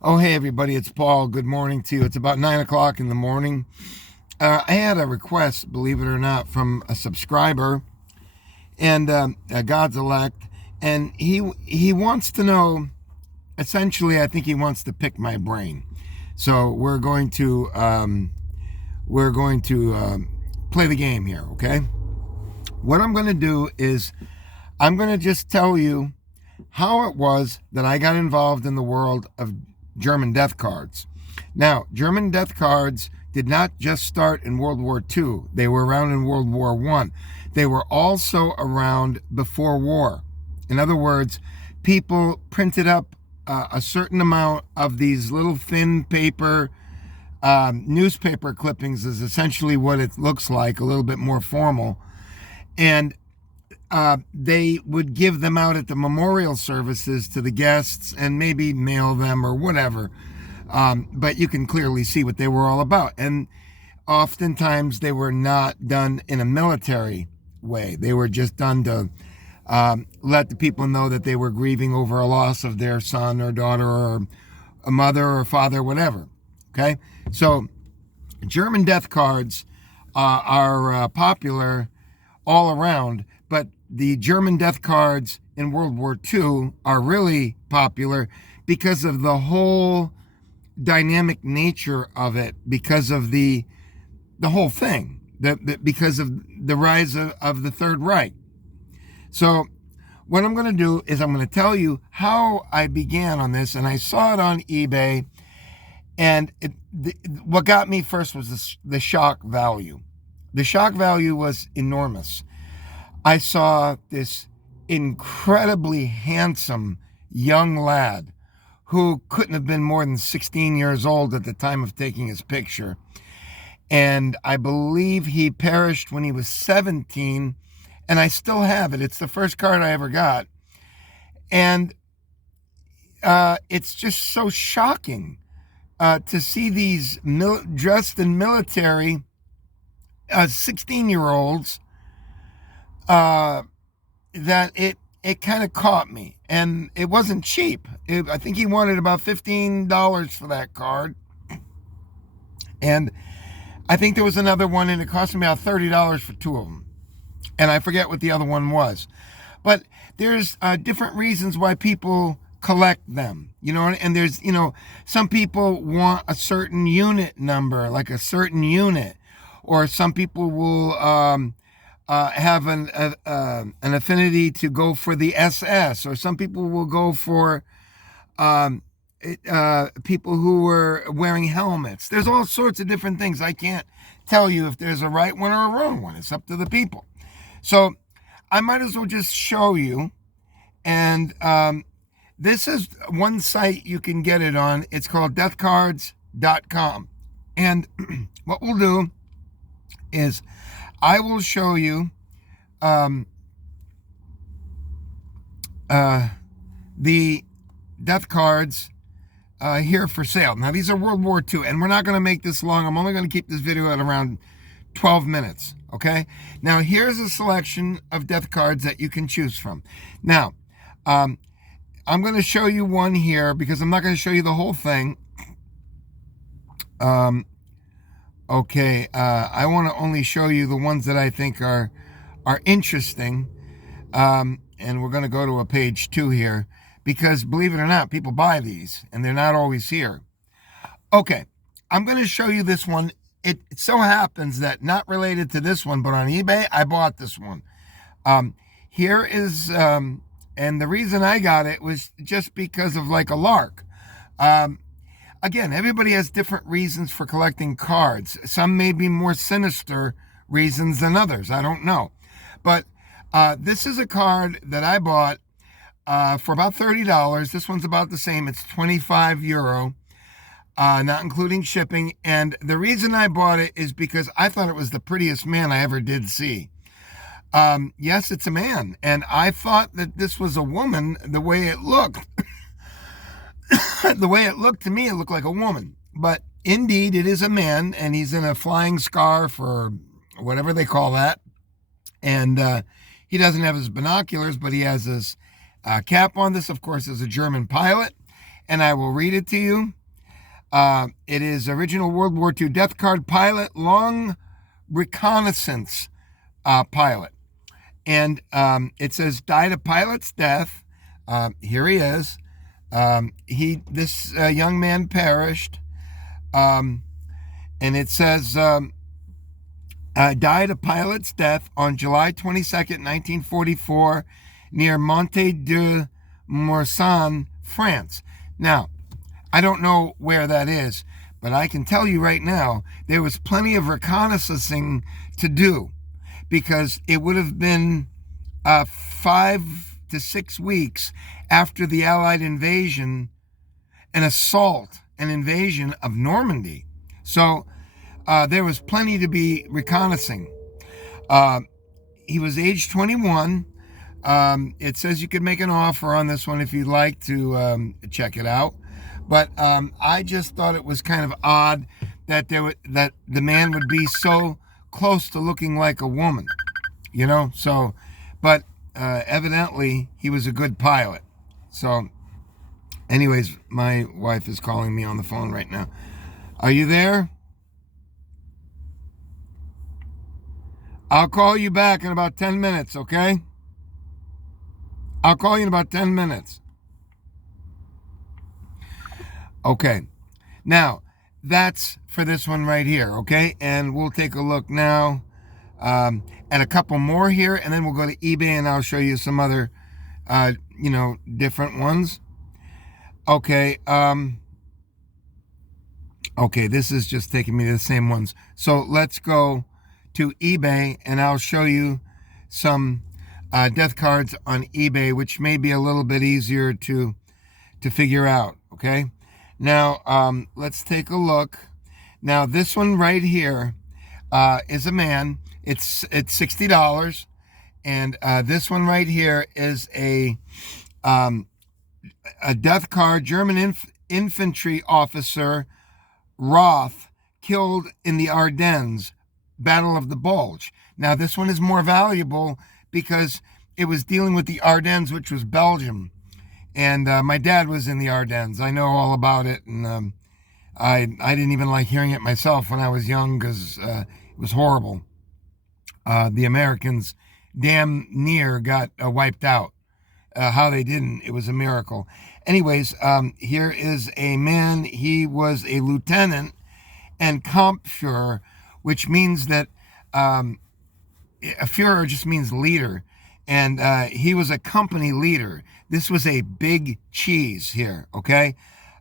Oh, hey, everybody, it's Paul. Good morning to you. It's about 9 o'clock in the morning. I had a request, believe it or not, from a subscriber and God's elect, and he wants to know, essentially, I think he wants to pick my brain. So we're going to play the game here, okay? What I'm going to do is I'm going to just tell you how it was that I got involved in the world of German death cards. Now, German death cards did not just start in World War II. They were around in World War I. They were also around before war. In other words, people printed up a certain amount of these little thin paper newspaper clippings is essentially what it looks like, a little bit more formal. And they would give them out at the memorial services to the guests and maybe mail them or whatever. But you can clearly see what they were all about. And oftentimes they were not done in a military way. They were just done to let the people know that they were grieving over a loss of their son or daughter or a mother or father, whatever. Okay? So German death cards are popular all around, but the German death cards in World War II are really popular because of the whole dynamic nature of it, because of the whole thing, because of the rise of the Third Reich. So what I'm going to do is I'm going to tell you how I began on this, and I saw it on eBay, and what got me first was the shock value. The shock value was enormous. I saw this incredibly handsome young lad who couldn't have been more than 16 years old at the time of taking his picture. And I believe he perished when he was 17, and I still have it. It's the first card I ever got. And it's just so shocking to see these dressed in military 16-year-olds that it kind of caught me. And it wasn't cheap. I think he wanted about $15 for that card. And I think there was another one, and it cost me about $30 for two of them. And I forget what the other one was. But there's different reasons why people collect them, and there's, some people want a certain unit number, like a certain unit, or some people will have an affinity to go for the SS, or some people will go for people who were wearing helmets. There's all sorts of different things. I can't tell you if there's a right one or a wrong one. It's up to the people. So I might as well just show you. And this is one site you can get it on. It's called deathcards.com. And what we'll do is I will show you the death cards here for sale. Now, these are World War II, and we're not going to make this long. I'm only going to keep this video at around 12 minutes, okay? Now, here's a selection of death cards that you can choose from. Now, I'm going to show you one here because I'm not going to show you the whole thing. Okay, I want to only show you the ones that I think are interesting. And we're going to go to a page 2 here because, believe it or not, people buy these and they're not always here. Okay, I'm going to show you this one. It so happens that, not related to this one, but on eBay, I bought this one. Here is, and the reason I got it was just because of like a lark. Again, everybody has different reasons for collecting cards. Some may be more sinister reasons than others. I don't know. But this is a card that I bought for about $30. This one's about the same. It's €25, not including shipping. And the reason I bought it is because I thought it was the prettiest man I ever did see. Yes, it's a man. And I thought that this was a woman the way it looked. The way it looked to me, it looked like a woman. But indeed, it is a man, and he's in a flying scarf or whatever they call that. And he doesn't have his binoculars, but he has his cap on. This, of course, is a German pilot. and I will read it to you. It is original World War II Death Card pilot, long reconnaissance pilot. And it says, died a pilot's death. Here he is. This young man perished. And it says, died a pilot's death on July 22nd, 1944, near Monte de Morsan, France. Now, I don't know where that is, but I can tell you right now, there was plenty of reconnaissancing to do, because it would have been 5 to 6 weeks after the Allied invasion, an invasion of Normandy. So there was plenty to be reconnaissing. He was age 21. It says you could make an offer on this one if you'd like to check it out. But I just thought it was kind of odd that that the man would be so close to looking like a woman, you know. So, but evidently he was a good pilot. So, anyways, my wife is calling me on the phone right now. Are you there? I'll call you back in about 10 minutes, okay? I'll call you in about 10 minutes. Okay. Now, that's for this one right here, okay? And we'll take a look now at a couple more here, and then we'll go to eBay and I'll show you some other, different ones. Okay. Okay, this is just taking me to the same ones. So let's go to eBay and I'll show you some death cards on eBay, which may be a little bit easier to figure out, okay? Now, let's take a look. Now, this one right here is a man. It's $60. And this one right here is a death card, German infantry officer, Roth, killed in the Ardennes, Battle of the Bulge. Now, this one is more valuable because it was dealing with the Ardennes, which was Belgium. And my dad was in the Ardennes. I know all about it. And I didn't even like hearing it myself when I was young because it was horrible. The Americans damn near got wiped out. How they didn't, it was a miracle. Anyways, here is a man. He was a lieutenant and Kampfführer, which means that a Führer just means leader. And he was a company leader. This was a big cheese here, okay?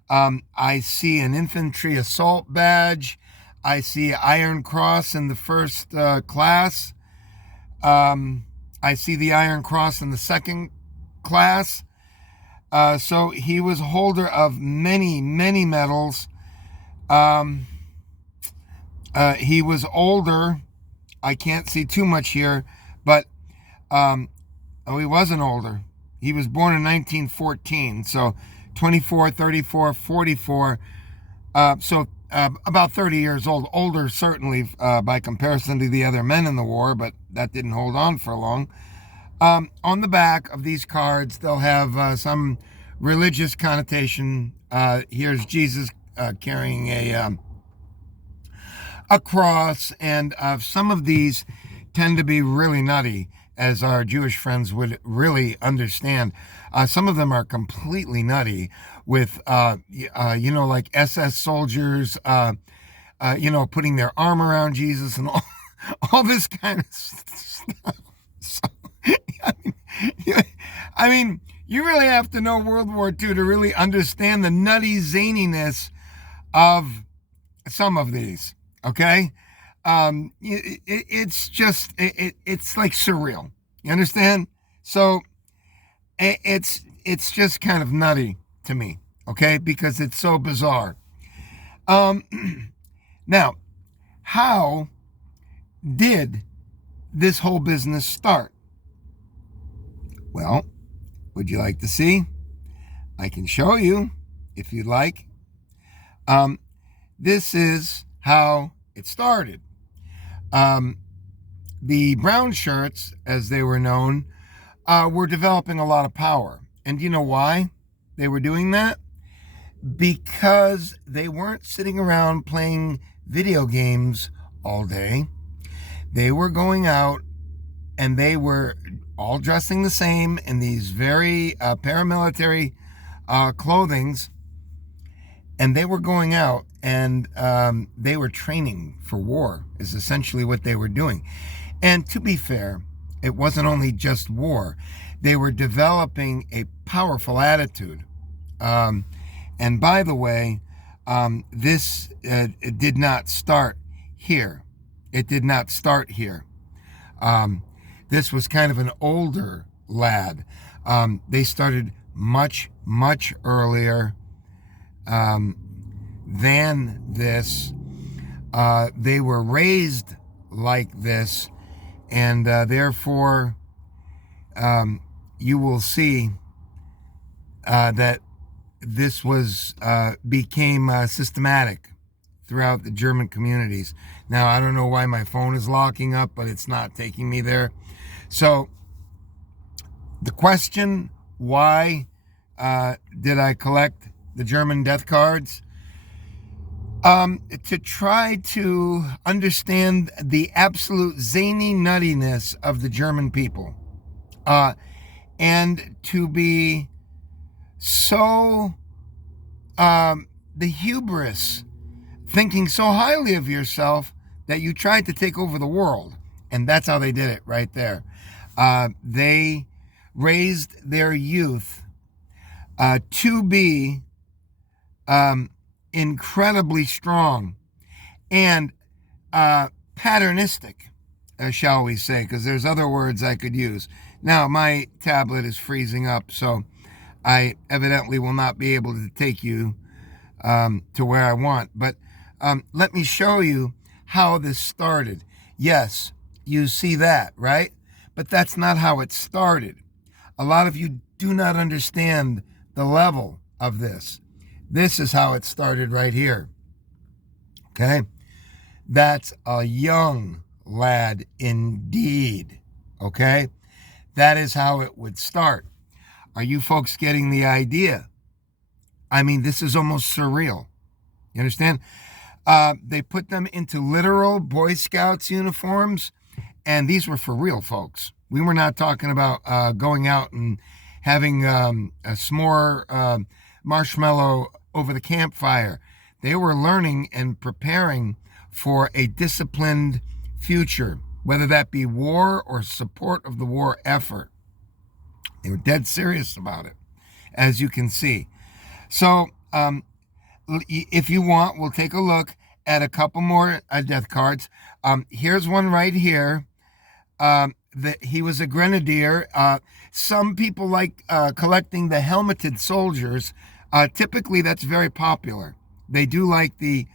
I see an infantry assault badge. I see Iron Cross in the first class. I see the Iron Cross in the second class. So he was a holder of many, many medals. He was older. I can't see too much here, but he wasn't older. He was born in 1914, so 24, 34, 44. So about 30 years old. Older, certainly, by comparison to the other men in the war, but that didn't hold on for long. On the back of these cards, they'll have some religious connotation. Here's Jesus carrying a cross, and some of these tend to be really nutty, as our Jewish friends would really understand. Some of them are completely nutty with, like SS soldiers, putting their arm around Jesus and all this kind of stuff. So, I mean, you really have to know World War II to really understand the nutty zaniness of some of these, okay? It's just, it's like surreal. You understand? So it's just kind of nutty to me, okay? Because it's so bizarre. Now, how did this whole business start? Well, would you like to see? I can show you if you'd like. This is how it started. The brown shirts, as they were known, were developing a lot of power. And do you know why they were doing that? because they weren't sitting around playing video games all day. They were going out and they were all dressing the same in these very paramilitary clothings, and they were going out and they were training for war, is essentially what they were doing. And to be fair, it wasn't only just war. They were developing a powerful attitude. And by the way, this it did not start here. It did not start here. This was kind of an older lad. They started much, much earlier than this. They were raised like this, and therefore you will see that this was became systematic throughout the German communities. Now, I don't know why my phone is locking up, but it's not taking me there. So the question, why did I collect the German death cards? To try to understand the absolute zany nuttiness of the German people. And to be so, the hubris, thinking so highly of yourself that you tried to take over the world. And that's how they did it right there. They raised their youth to be incredibly strong and patternistic, shall we say, because there's other words I could use. Now, my tablet is freezing up, so I evidently will not be able to take you to where I want. But let me show you how this started. Yes, you see that, right? But that's not how it started. A lot of you do not understand the level of this. This is how it started right here. Okay? That's a young lad indeed. Okay? That is how it would start. Are you folks getting the idea? I mean, this is almost surreal. You understand? They put them into literal Boy Scouts uniforms, and these were for real, folks. We were not talking about going out and having a s'more marshmallow over the campfire. They were learning and preparing for a disciplined future, whether that be war or support of the war effort. They were dead serious about it, as you can see. So, if you want, we'll take a look at a couple more death cards. Here's one right here. That he was a grenadier. Some people like collecting the helmeted soldiers. Typically, that's very popular. They do like the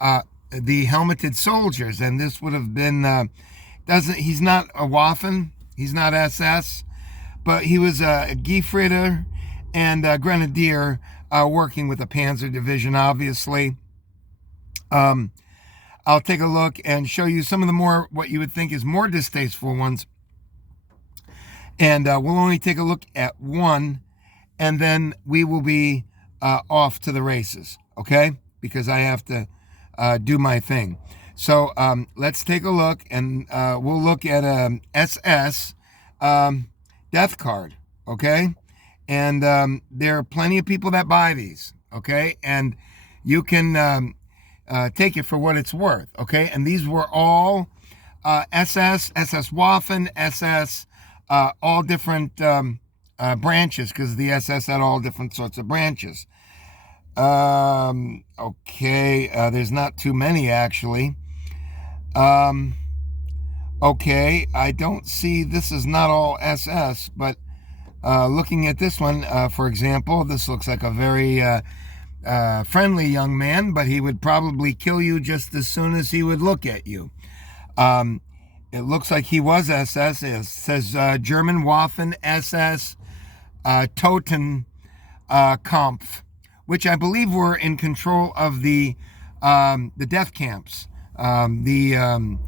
helmeted soldiers, and this would have been. He's not a Waffen. He's not SS, but he was a Gefreiter and a grenadier working with the Panzer Division, obviously. I'll take a look and show you some of the more, what you would think is more distasteful ones. And we'll only take a look at one, and then we will be off to the races, okay? Because I have to do my thing. So let's take a look, and we'll look at a SS death card, okay? And there are plenty of people that buy these, okay? And you can take it for what it's worth, okay? And these were all SS, SS Waffen, SS, all different branches, because the SS had all different sorts of branches. Okay, there's not too many, actually. Okay, I don't see, this is not all SS, but looking at this one, for example, this looks like a very friendly young man, but he would probably kill you just as soon as he would look at you. It looks like he was SS. It says German Waffen SS Toten Kampf, which I believe were in control of the death camps, the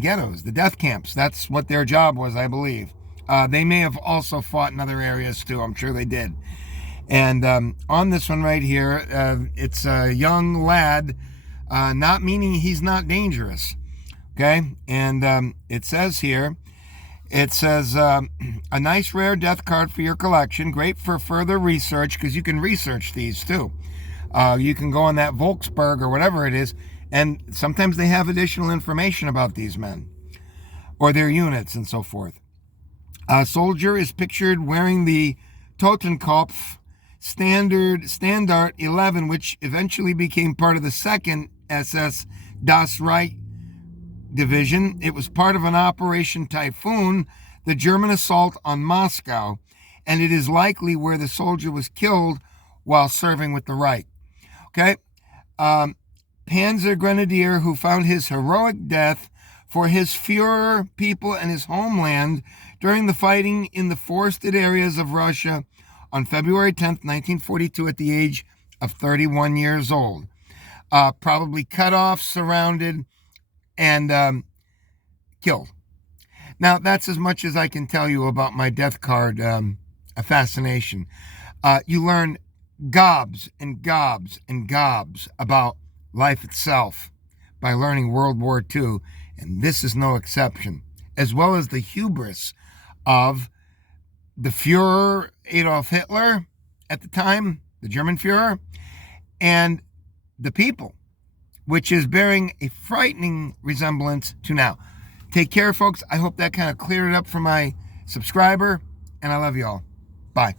ghettos, the death camps. That's what their job was, I believe. They may have also fought in other areas too. I'm sure they did. And on this one right here, it's a young lad, not meaning he's not dangerous. Okay? And it says here, a nice rare death card for your collection. Great for further research, because you can research these too. You can go on that Volksberg or whatever it is, and sometimes they have additional information about these men or their units and so forth. A soldier is pictured wearing the Totenkopf Standard 11, which eventually became part of the 2nd SS Das Reich Division. It was part of an Operation Typhoon, the German assault on Moscow, and it is likely where the soldier was killed while serving with the Reich. Okay? Panzer Grenadier, who found his heroic death for his Führer, people, and his homeland during the fighting in the forested areas of Russia on February 10th, 1942, at the age of 31 years old. Probably cut off, surrounded, and killed. Now, that's as much as I can tell you about my death card fascination. You learn gobs and gobs and gobs about life itself by learning World War II, and this is no exception, as well as the hubris of the Führer, Adolf Hitler, at the time, the German Führer, and the people, which is bearing a frightening resemblance to now. Take care, folks. I hope that kind of cleared it up for my subscriber, and I love you all. Bye.